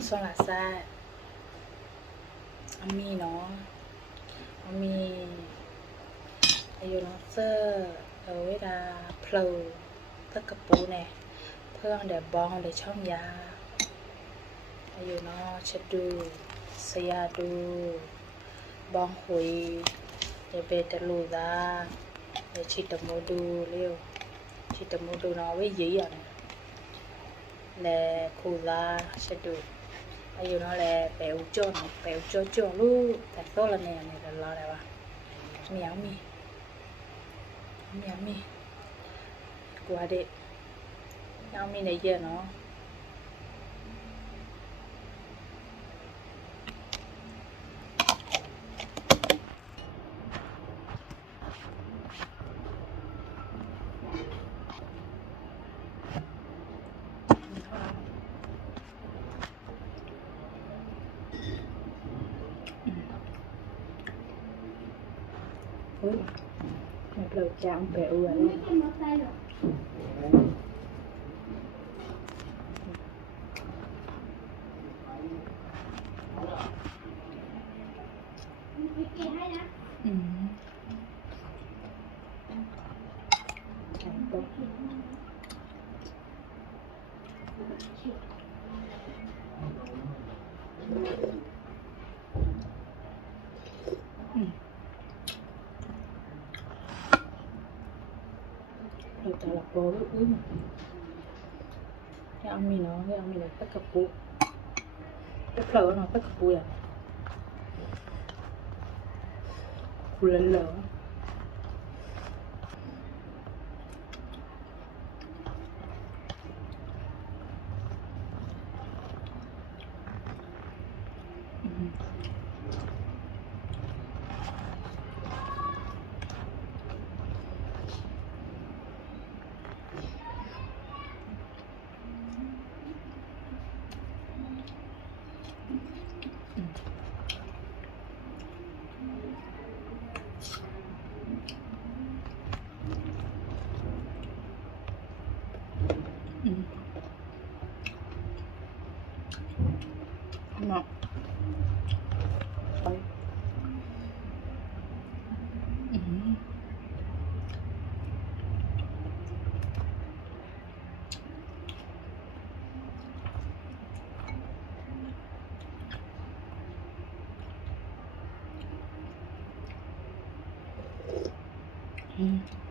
sono la sai a mi no a mi อายุน้องเซอร์เอาเวลาเพลอตะกระปูเนี่ยเพื่อนเดี๋ยวบองเดี๋ยวช่องยาอายุน้องเช็ดดูเสียดูบองหุยเดี๋ยวเบตลูดาเดี๋ยวชิดตะมูดูเร็วชิดตะมูดูน้องไว้ยี่อ่ะเนี่ยแลคูลาเช็ดดูอายุน้องแลเปลวโจ้เนาะเปลวโจ้โจ้ลูกแต่โตละเนี่ยเนี่ยรออะไรวะเหมียวมีYummy. Guarda. Yummy này giờ nó. Ui. Một lời chạm bẹo rồi đấy. Rồi ta là bò với ướm cái ông mình nó tất cả bố cái phở nó tất cả bố à bố lần lỡ Ngọt. Mm.